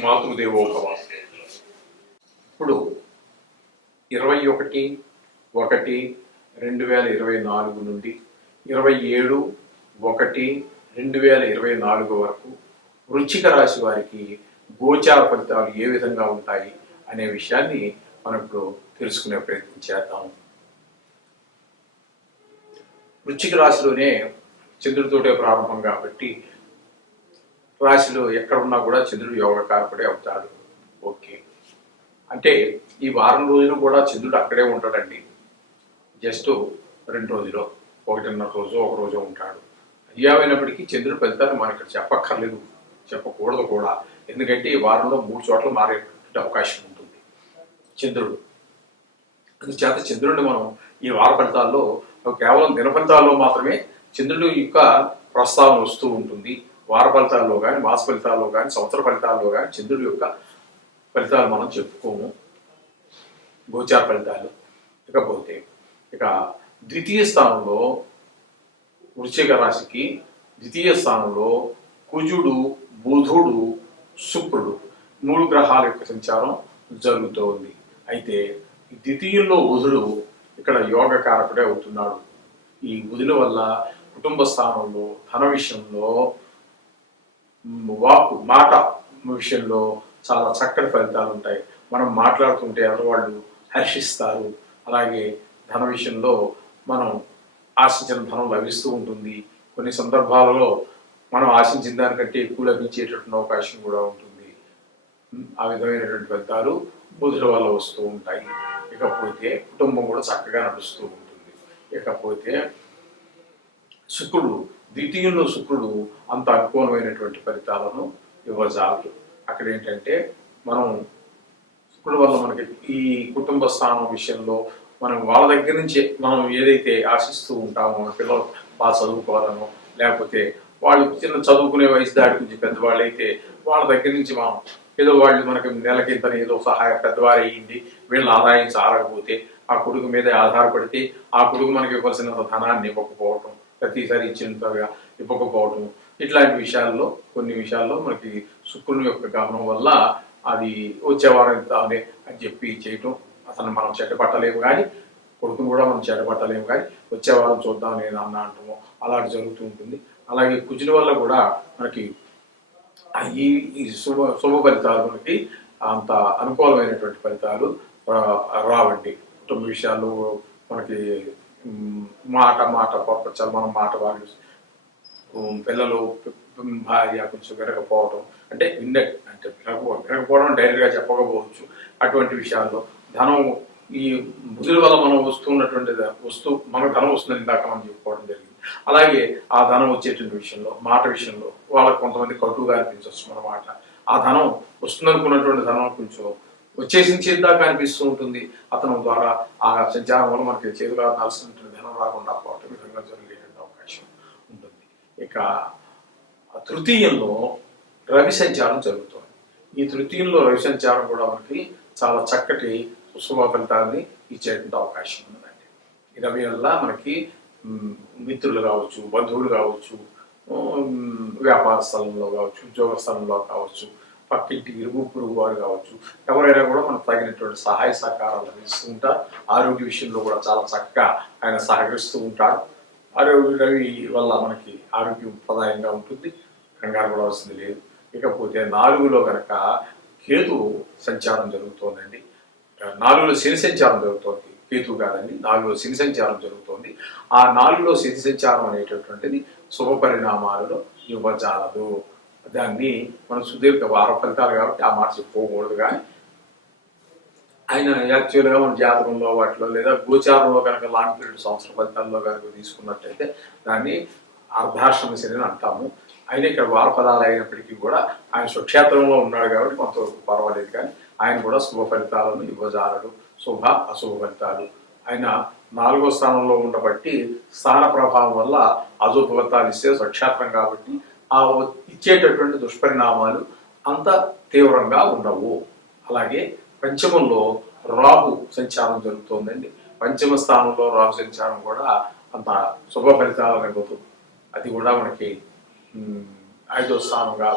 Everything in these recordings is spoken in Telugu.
మాతృదేవోభవ. ఇప్పుడు 21/1/2024 నుండి 27/1/2024 వరకు వృశ్చిక రాశి వారికి గోచార ఫలితాలు ఏ విధంగా ఉంటాయి అనే విషయాన్ని మనం ఇప్పుడు తెలుసుకునే ప్రయత్నం చేద్దాం. వృశ్చిక రాశిలోనే చంద్రుడితోటే ప్రారంభం కాబట్టి రాశిలో ఎక్కడున్నా కూడా చంద్రుడు యోగకారకుడే అవుతాడు. ఓకే, అంటే ఈ వారం రోజులు కూడా చంద్రుడు అక్కడే ఉంటాడండి. జస్ట్ 2 రోజులు, 1.5 రోజు, 1 రోజు ఉంటాడు. అయ్యామైనప్పటికీ చంద్రుడు ఫలితాన్ని మనం ఇక్కడ చెప్పక్కర్లేదు, చెప్పకూడదు కూడా. ఎందుకంటే ఈ వారంలో 3 చోట్ల మారే అవకాశం ఉంటుంది చంద్రుడు. అందుచేత చంద్రుడిని మనం ఈ వార ఫలితాల్లో కేవలం దిన ఫలితాల్లో మాత్రమే చంద్రుడి యొక్క ప్రస్తావన వస్తూ ఉంటుంది. వార ఫలితాల్లో కానీ, మాస ఫలితాల్లో కానీ, సంవత్సర ఫలితాల్లో కానీ చంద్రుడి యొక్క ఫలితాలు మనం చెప్పుకోము, గోచార ఫలితాలు. ఇకపోతే ఇక ద్వితీయ స్థానంలో వృశ్చిక రాశికి ద్వితీయ స్థానంలో కుజుడు, బుధుడు, శుక్రుడు 3 గ్రహాల యొక్క సంచారం జరుగుతోంది. అయితే ద్వితీయంలో బుధుడు ఇక్కడ యోగకారకుడే అవుతున్నాడు. ఈ బుధుల వల్ల కుటుంబ స్థానంలో, ధన విషయంలో, వాక్కు మాట విషయంలో చాలా చక్కటి ఫలితాలు ఉంటాయి. మనం మాట్లాడుతుంటే ఎవరివాళ్ళు హర్షిస్తారు. అలాగే ధన విషయంలో మనం ఆశించిన ధనం లభిస్తూ ఉంటుంది. కొన్ని సందర్భాలలో మనం ఆశించిన దానికంటే ఎక్కువ లభించేటటువంటి అవకాశం కూడా ఉంటుంది. ఆ విధమైనటువంటి ఫలితాలు బుధుల వల్ల వస్తూ ఉంటాయి. ఇకపోతే కుటుంబం కూడా చక్కగా నడుస్తూ ఉంటుంది. ఇకపోతే శుక్రుడు, ద్వితీయంలో శుక్రుడు అంత అనుకూలమైనటువంటి ఫలితాలను ఇవ్వజాలదు. అక్కడ ఏంటంటే మనం శుక్రుడు వల్ల మనకి ఈ కుటుంబ స్థానం విషయంలో మనం వాళ్ళ దగ్గర నుంచి మనం ఏదైతే ఆశిస్తూ ఉంటామో, మన పిల్లలు బాగా చదువుకోవాలనో, లేకపోతే వాళ్ళు చిన్న చదువుకునే వయసు దాటి నుంచి పెద్దవాళ్ళు అయితే వాళ్ళ దగ్గర నుంచి మనం ఏదో వాళ్ళు మనకి నెలకింతని ఏదో సహాయ పెద్దవారు అయ్యింది, వీళ్ళ ఆదాయం సారకపోతే ఆ కొడుకు మీద ఆధారపడితే ఆ కొడుకు మనకి ఇవ్వాల్సినంత ధనాన్ని ఇవ్వకపోవటం, ప్రతిసారి ఇచ్చినంతగా ఇవ్వకపోవటం, ఇట్లాంటి విషయాల్లో కొన్ని విషయాల్లో మనకి శుక్రుని యొక్క గమనం వల్ల అది వచ్చేవారం ఇద్దామని అని చెప్పి చేయటం, అతను మనం చెడ్డపట్టలేము కానీ కొడుకును కూడా మనం చెడ్డపట్టలేము కానీ వచ్చేవారం చూద్దాం నేను అన్న అంటాము, అలాంటి జరుగుతూ ఉంటుంది. అలాగే కుజుల వల్ల కూడా మనకి ఈ శుభ ఫలితాలు మనకి అంత అనుకూలమైనటువంటి ఫలితాలు రావండి. కుటుంబ విషయాలు మనకి మాట పొరపచ్చాలి, మనం మాట వాళ్ళు పిల్లలు భార్య కొంచెం వినకపోవడం, అంటే వినకపోవడం డైరెక్ట్గా చెప్పకపోవచ్చు. అటువంటి విషయాల్లో ధనం ఈ బుధుల వల్ల మనం వస్తున్నటువంటి మనకు ధనం వస్తుందని ఇందాక మనం చెప్పుకోవడం జరిగింది. అలాగే ఆ ధనం వచ్చేటువంటి విషయంలో, మాట విషయంలో వాళ్ళకి కొంతమంది కటువుగా అనిపించవచ్చు మన మాట. ఆ ధనం వస్తుందనుకున్నటువంటి ధనం కొంచెం వచ్చేసి చేద్దాకా అనిపిస్తూ ఉంటుంది. అతను ద్వారా ఆ సంచారం వల్ల మనకి చేతులు రావాల్సినటువంటి ధనం రాకుండా పోవటం విధంగా జరిగేటువంటి అవకాశం ఉంటుంది. ఇక తృతీయంలో రవి సంచారం జరుగుతుంది. ఈ తృతీయంలో రవి సంచారం కూడా మనకి చాలా చక్కటి శుభ ఫలితాన్ని ఇచ్చేటువంటి అవకాశం ఉందండి. ఈ రవి వల్ల మనకి మిత్రులు కావచ్చు, బంధువులు కావచ్చు, వ్యాపార స్థలంలో కావచ్చు, ఉద్యోగ స్థలంలో కావచ్చు, పక్కింటి ఇరుగు పొరుగు వారు కావచ్చు, ఎవరైనా కూడా మనకు తగినటువంటి సహాయ సహకారాలు అందిస్తూ ఉంటారు. ఆరోగ్య విషయంలో కూడా చాలా చక్కగా ఆయన సహకరిస్తూ ఉంటాడు. రవి వల్ల మనకి ఆరోగ్యం ప్రదాయంగా ఉంటుంది, కంగారు పడవలసింది లేదు. ఇకపోతే 4లో కనుక కేతు సంచారం జరుగుతోందండి. 4లో శని సంచారం జరుగుతోంది, కేతు కాదండి, 4లో శని సంచారం జరుగుతోంది. ఆ 4లో శని సంచారం అనేటటువంటిది శుభ పరిణామాలలో ఇవ్వజాలదు. దాన్ని మనం సుదీర్ఘ వార ఫలితాలు కాబట్టి ఆ మాట చెప్పుకోకూడదు. కానీ ఆయన యాక్చువల్గా మన జాతకంలో వాటిలో లేదా గోచారంలో కనుక లాంగ్ పీరియడ్ సంవత్సర ఫలితాల్లో కనుక తీసుకున్నట్టయితే దాన్ని అర్ధాశ్రమ శని అని అంటాము. ఆయన ఇక్కడ వార ఫలాలు అయినప్పటికీ కూడా ఆయన స్వక్షేత్రంలో ఉన్నాడు కాబట్టి కొంతవరకు పర్వాలేదు. కానీ ఆయన కూడా శుభ ఫలితాలను ఇవ్వజాలడు, శుభ అశుభ ఫలితాలు. ఆయన 4వ స్థానంలో ఉండబట్టి స్థాన ప్రభావం వల్ల అశుభ ఫలితాలు ఇస్తే స్వక్షేత్రం కాబట్టి ఆ ఇచ్చేటటువంటి దుష్పరిణామాలు అంత తీవ్రంగా ఉండవు. అలాగే పంచమంలో రాహు సంచారం జరుగుతోందండి. పంచమ స్థానంలో రాహు సంచారం కూడా అంత శుభ ఫలితాలను ఇవ్వదు. అది కూడా మనకి ఐదో స్థానంగా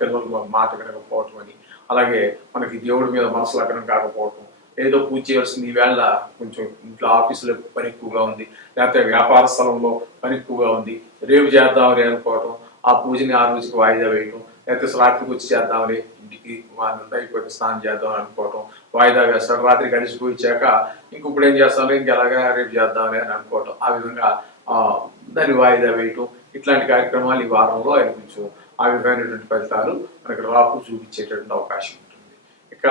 పిల్లలు మాట వినకపోవటం అని, అలాగే మనకి దేవుడి మీద మనసు లగ్నం కాకపోవటం, ఏదో పూజ చేయాల్సింది ఈవేళ కొంచెం ఇంట్లో ఆఫీసులో పని ఎక్కువగా ఉంది, లేకపోతే వ్యాపార స్థలంలో పని ఎక్కువగా ఉంది, రేపు చేద్దామని అనుకోవటం, ఆ పూజని ఆ రోజుకి వాయిదా వేయటం, లేకపోతే రాత్రికి వచ్చి చేద్దామని ఇంటికి వాళ్ళంతా అయిపోయి స్నానం చేద్దామని అనుకోవటం, వాయిదా వేస్తాడు. రాత్రి కలిసిపోయిచ్చాక ఇంక ఇప్పుడు ఏం చేస్తాను, ఇంకెలాగా రేపు చేద్దామని అని అనుకోవటం, ఆ విధంగా దాన్ని వాయిదా వేయటం, ఇట్లాంటి కార్యక్రమాలు ఈ వారంలో ఆయన కొంచెం ఆ విధమైనటువంటి ఫలితాలు మనకి రాపు చూపించేటటువంటి అవకాశం ఉంటుంది. ఇక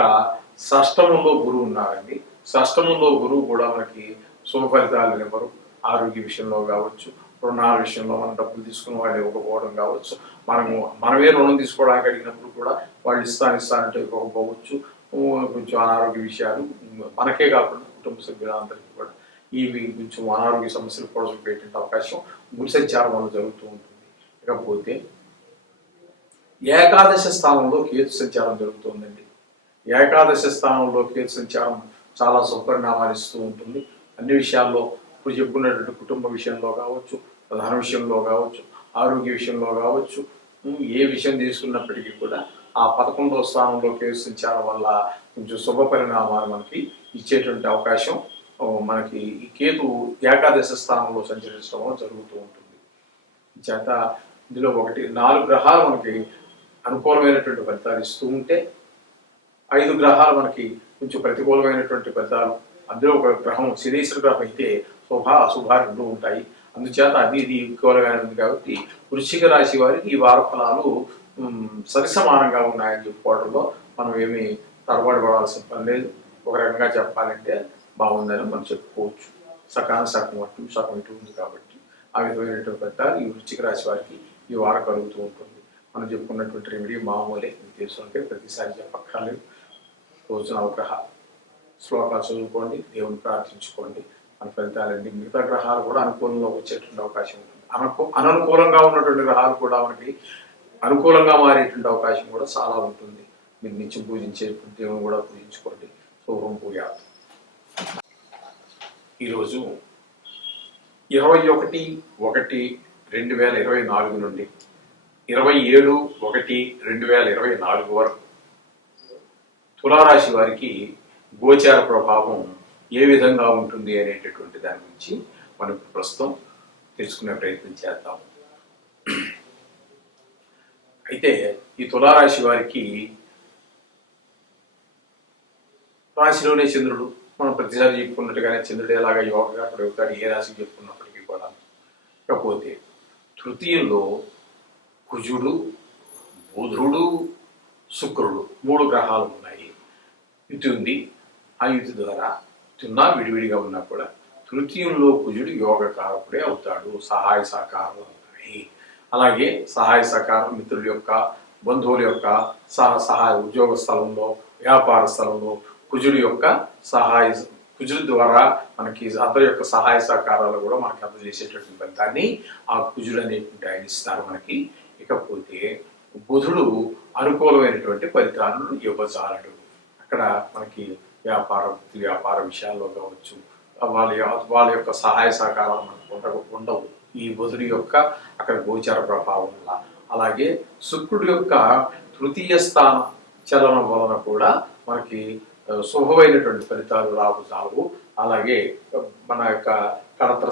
షష్టమంలో గురువు ఉన్నారండి. షష్టమంలో గురువు కూడా మనకి శుభ ఫలితాలు ఇవ్వరు. ఆరోగ్య విషయంలో కావచ్చు, రుణాల విషయంలో మనం డబ్బులు తీసుకుని వాళ్ళు ఇవ్వకపోవడం కావచ్చు, మనమే రుణం తీసుకోవడానికి అడిగినప్పుడు కూడా వాళ్ళు ఇస్తానంటే ఇవ్వకపోవచ్చు. కొంచెం అనారోగ్య విషయాలు మనకే కాకుండా కుటుంబ సభ్యులందరికీ కూడా ఇవి కొంచెం అనారోగ్య సమస్యలు కూడా పెట్టే అవకాశం గురు సంచారం వల్ల జరుగుతూ ఉంటుంది. ఇకపోతే ఏకాదశ స్థానంలో కేతు సంచారం జరుగుతుందండి. ఏకాదశ స్థానంలో కేతు సంచారం చాలా సుపరిణామాలు ఇస్తూ ఉంటుంది. అన్ని విషయాల్లో ఇప్పుడు చెప్పుకున్నటువంటి కుటుంబ విషయంలో కావచ్చు, ప్రధాన విషయంలో కావచ్చు, ఆరోగ్య విషయంలో కావచ్చు, ఏ విషయం తీసుకున్నప్పటికీ కూడా ఆ 11వ స్థానంలో కేతు సంచారం వల్ల కొంచెం శుభ పరిణామాలు మనకి ఇచ్చేటువంటి అవకాశం మనకి ఈ కేతు ఏకాదశ స్థానంలో సంచరించడం జరుగుతూ ఉంటుంది. చేత ఇందులో 4 గ్రహాలు మనకి అనుకూలమైనటువంటి ఫలితాలు ఇస్తూ ఉంటే 5 గ్రహాలు మనకి కొంచెం ప్రతికూలమైనటువంటి ఫలితాలు, అందులో ఒక గ్రహం శనీశ్వర గ్రహం అయితే అశుభ రెండు ఉంటాయి. అందుచేత ఇది ఎక్కువగానే ఉంది కాబట్టి వృశ్చిక రాశి వారికి ఈ వార ఫలాలు సరిసమానంగా ఉన్నాయని చెప్పుకోవడంలో మనం ఏమీ తడబడి పడాల్సిన పని లేదు. ఒక రకంగా చెప్పాలంటే బాగుందని మనం చెప్పుకోవచ్చు. సగం అటు సగం ఇటు ఉంది కాబట్టి ఆ విధమైనటువంటి ఫలితాలు ఈ వృశ్చిక రాశి వారికి ఈ వారం కలుగుతూ ఉంటుంది. మనం చెప్పుకున్నటువంటి రెమెడీ మామూలే, తెలుసుకుంటే ప్రతిసారి చెప్పక్కర్లేదు. రోజున అవగ్రహ శ్లోకాలు చదువుకోండి, దేవుని ప్రార్థించుకోండి, మన ఫలితాలండి. మిగతా గ్రహాలు కూడా అనుకూలంగా వచ్చేటువంటి అవకాశం ఉంటుంది. అననుకూలంగా ఉన్నటువంటి గ్రహాలు కూడా మనకి అనుకూలంగా మారేటువంటి అవకాశం కూడా చాలా ఉంటుంది. మీరు నిత్యం పూజించే దేవుని కూడా పూజించుకోండి. శుభం పూయాత్. ఈరోజు 21/1/2024 నుండి 27/1/2024 వరకు తులారాశి వారికి గోచార ప్రభావం ఏ విధంగా ఉంటుంది అనేటటువంటి దాని గురించి మనం ప్రస్తుతం తెలుసుకునే ప్రయత్నం చేద్దాం. అయితే ఈ తులారాశి వారికి రాశిలోనే చంద్రుడు, మనం ప్రతిసారి చెప్పుకున్నట్టుగానే చంద్రుడు ఎలాగా యోగగా ప్రయోగాడు ఏ రాశికి చెప్పుకున్నప్పటికీ కూడా, కాకపోతే తృతీయంలో కుజుడు, బుధుడు, శుక్రుడు 3 గ్రహాలు ఉన్నాయి. యుతి ఉంది. ఆ యుతి ద్వారా ఉన్నా విడివిడిగా ఉన్నా కూడా తృతీయంలో కుజుడు యోగకారకుడే అవుతాడు. సహాయ సహకారాలు ఉన్నాయి. అలాగే సహాయ సహకారం మిత్రుల యొక్క, బంధువుల యొక్క సహాయ, ఉద్యోగ స్థలంలో, వ్యాపార స్థలంలో కుజుడు ద్వారా మనకి అందరి యొక్క సహాయ సహకారాలు కూడా మనకి అందజేసేటటువంటి ఫలితాన్ని ఆ కుజుడు అనేటువంటి ఆయన ఇస్తారు మనకి. ఇకపోతే బుధుడు అనుకూలమైనటువంటి ఫలితాలను ఇవ్వజాలడు. అక్కడ మనకి వ్యాపార విషయాల్లో కావచ్చు, వాళ్ళ యొక్క సహాయ సహకారాలు మనకు ఉండవు ఈ బుధుడి యొక్క అక్కడ గోచార ప్రభావం వల్ల. అలాగే శుక్రుడి యొక్క తృతీయ స్థాన చలనం వలన కూడా మనకి శుభమైనటువంటి ఫలితాలు రావు. అలాగే మన యొక్క కళత్ర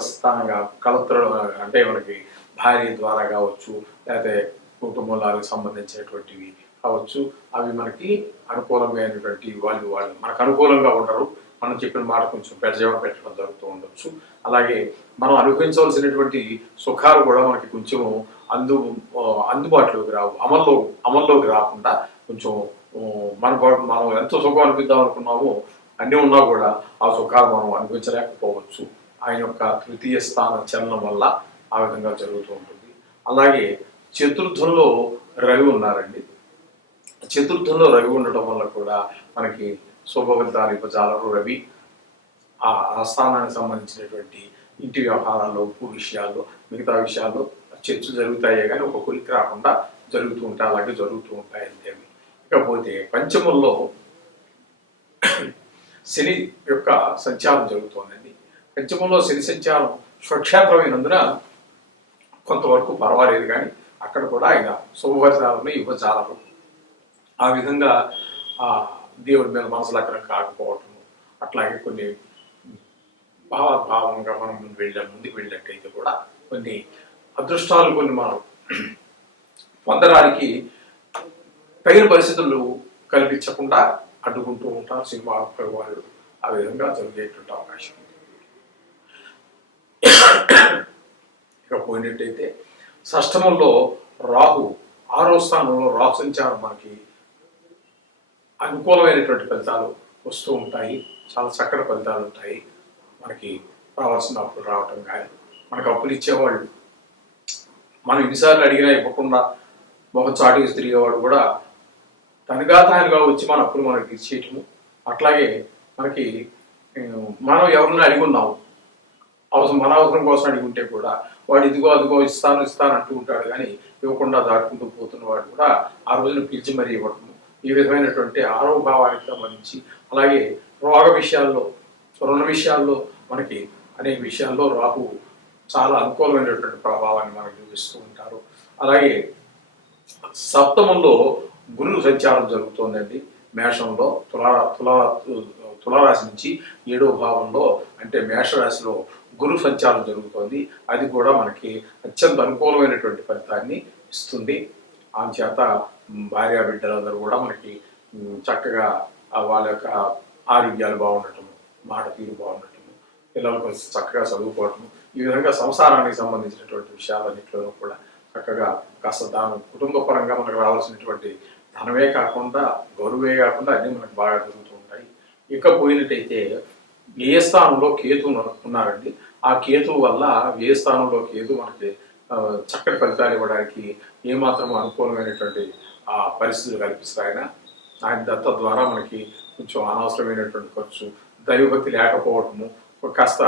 అంటే మనకి భార్య ద్వారా కావచ్చు, లేకపోతే కుటుంబాలకు సంబంధించినటువంటివి కావచ్చు, అవి మనకి అనుకూలమైనటువంటి వాళ్ళు మనకు అనుకూలంగా ఉండరు. మనం చెప్పిన మాట కొంచెం పెట్టడం జరుగుతూ ఉండొచ్చు. అలాగే మనం అనుభవించవలసినటువంటి సుఖాలు కూడా మనకి కొంచెం అందుబాటులోకి రావు, అమల్లోకి రాకుండా కొంచెం మనం ఎంతో సుఖం అనిపిద్దాం అనుకున్నామో అన్నీ ఉన్నా కూడా ఆ సుఖాలు మనం అనిపించలేకపోవచ్చు. ఆయన యొక్క తృతీయ స్థాన చలనం వల్ల ఆ విధంగా జరుగుతూ ఉంటుంది. అలాగే చతుర్థంలో రవి ఉన్నారండి. చతుర్థంలో రవి ఉండటం వల్ల కూడా మనకి శుభ ఫలితాలు ఇవ్వజాలరు. రవి ఆ స్థానానికి సంబంధించినటువంటి ఇంటి వ్యవహారాల్లో, ఉప్పు విషయాల్లో, మిగతా విషయాల్లో చర్చలు జరుగుతాయే కానీ ఒక కొలికి రాకుండా జరుగుతూ ఉంటాయి. అలాగే జరుగుతూ ఉంటాయి అంతేమి. ఇకపోతే పంచమంలో శని యొక్క సంచారం జరుగుతోందండి. పంచమంలో శని సంచారం స్వక్షేత్రమైనందున కొంతవరకు పర్వాలేదు, కానీ అక్కడ కూడా ఆయన శుభఫలితాలను ఇవ్వజాలరు. ఆ విధంగా ఆ దేవుడి మీద మనసు లగ్నం కాకపోవటము, అట్లాగే కొన్ని భావంగా మనం ముందుకు వెళ్ళినట్టయితే కూడా కొన్ని అదృష్టాలు కొన్ని మనం పొందడానికి తగిన పరిస్థితులు కల్పించకుండా అడ్డుకుంటూ ఉంటారు సినిమా వాళ్ళు. ఆ విధంగా జరిగేటువంటి అవకాశం ఉంది. ఇక పోయినట్టయితే షష్టమంలో రాహు, 6వ స్థానంలో రాహు సంచారం మనకి అనుకూలమైనటువంటి ఫలితాలు వస్తూ ఉంటాయి. చాలా చక్కటి ఫలితాలు ఉంటాయి. మనకి రావాల్సిన అప్పులు రావటం కానీ, మనకు అప్పులు ఇచ్చేవాళ్ళు మనం ఎన్నిసార్లు అడిగినా ఇవ్వకుండా మొహం చాటుగా తిరిగేవాడు కూడా తానుగా వచ్చి మన అప్పులు మనకి తీర్చేయటము. అట్లాగే మనకి మనం ఎవరన్నా అడిగి ఉన్నాము, మన అవసరం కోసం అడిగి ఉంటే కూడా వాడు అదిగో ఇస్తాను అంటూ ఉంటాడు, కానీ ఇవ్వకుండా దాటుకుంటూ పోతున్న వాడు కూడా ఆ రోజున పిలిచి మరీ ఇవ్వటము. ఈ విధమైనటువంటి ఆరోగ్యభావానికి సంబంధించి, అలాగే రోగ విషయాల్లో, రుణ విషయాల్లో, మనకి అనేక విషయాల్లో రాహు చాలా అనుకూలమైనటువంటి ప్రభావాన్ని మనకు చూపిస్తూ ఉంటారు. అలాగే సప్తమంలో గురువు సంచారం జరుగుతోందండి. మేషంలో తులారాశి నుంచి 7వ భావంలో అంటే మేషరాశిలో గురు సంచారం జరుగుతోంది. అది కూడా మనకి అత్యంత అనుకూలమైనటువంటి ఫలితాన్ని ఇస్తుంది. అందుచేత భార్య బిడ్డలందరూ కూడా మనకి చక్కగా వాళ్ళ యొక్క ఆరోగ్యాలు బాగుండటము, మాట తీరు బాగుండటము, పిల్లలు కలిసి చక్కగా చదువుకోవటము, ఈ విధంగా సంసారానికి సంబంధించినటువంటి విషయాలన్నింటిలోనూ కూడా చక్కగా కాస్త కుటుంబ పరంగా మనకు రావాల్సినటువంటి ధనమే కాకుండా, గౌరవే కాకుండా అన్నీ మనకు బాగా జరుగుతూ ఉంటాయి. ఇక పోయినట్టయితే వ్యయ స్థానంలో కేతు ఉన్నారండి. ఆ కేతువు వల్ల వ్యయ స్థానంలో కేతు మనకి చక్కటి ఫలితాలు ఇవ్వడానికి ఏమాత్రం అనుకూలమైనటువంటి పరిస్థితులు కల్పిస్తారు. ఆయన దత్త ద్వారా మనకి కొంచెం అనవసరమైనటువంటి ఖర్చు, దైవభక్తి లేకపోవటము, కాస్త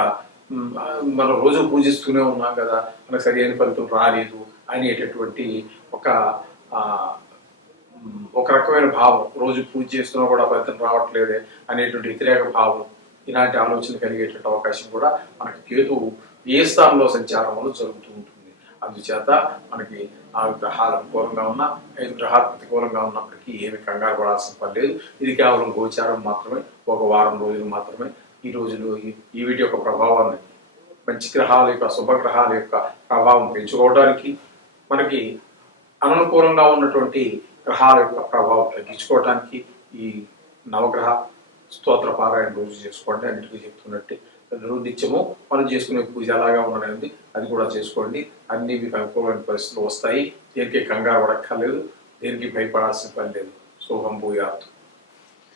మనం రోజు పూజిస్తూనే ఉన్నాం కదా, మనకు సరైన ఫలితం రాలేదు అనేటటువంటి ఒక రకమైన భావం, రోజు పూజ చేస్తున్నా కూడా ఫలితం రావట్లేదే అనేటువంటి వ్యతిరేక భావం, ఇలాంటి ఆలోచన కలిగేటువంటి అవకాశం కూడా మనకి కేతువు ఏ స్థానంలో సంచారం వల్ల జరుగుతూ ఉంటుంది. అందుచేత మనకి 4 గ్రహాలు అనుకూలంగా ఉన్నా, 5 గ్రహాలు ప్రతికూలంగా ఉన్నప్పటికీ ఏమి కంగారు పడాల్సిన పని లేదు. ఇది కేవలం గోచారం మాత్రమే, ఒక వారం రోజులు మాత్రమే. ఈ రోజులు ఈ వీటి యొక్క ప్రభావాన్ని, మంచి గ్రహాల యొక్క, శుభగ్రహాల యొక్క ప్రభావం పెంచుకోవడానికి, మనకి అననుకూలంగా ఉన్నటువంటి గ్రహాల యొక్క ప్రభావం తగ్గించుకోవడానికి ఈ నవగ్రహ స్తోత్ర పారాయణ రోజు చేసుకోండి. అన్నిటికీ చెప్తున్నట్టే నిత్యము మనం చేసుకునే పూజ అలాగా ఉండడానికి అది కూడా చేసుకోండి. అన్ని మీకు అనుకూలమైన పరిస్థితులు వస్తాయి. దేనికి కంగారు పడక్కర్లేదు, దేనికి భయపడాల్సిన పని లేదు. శుభం భూయాత్.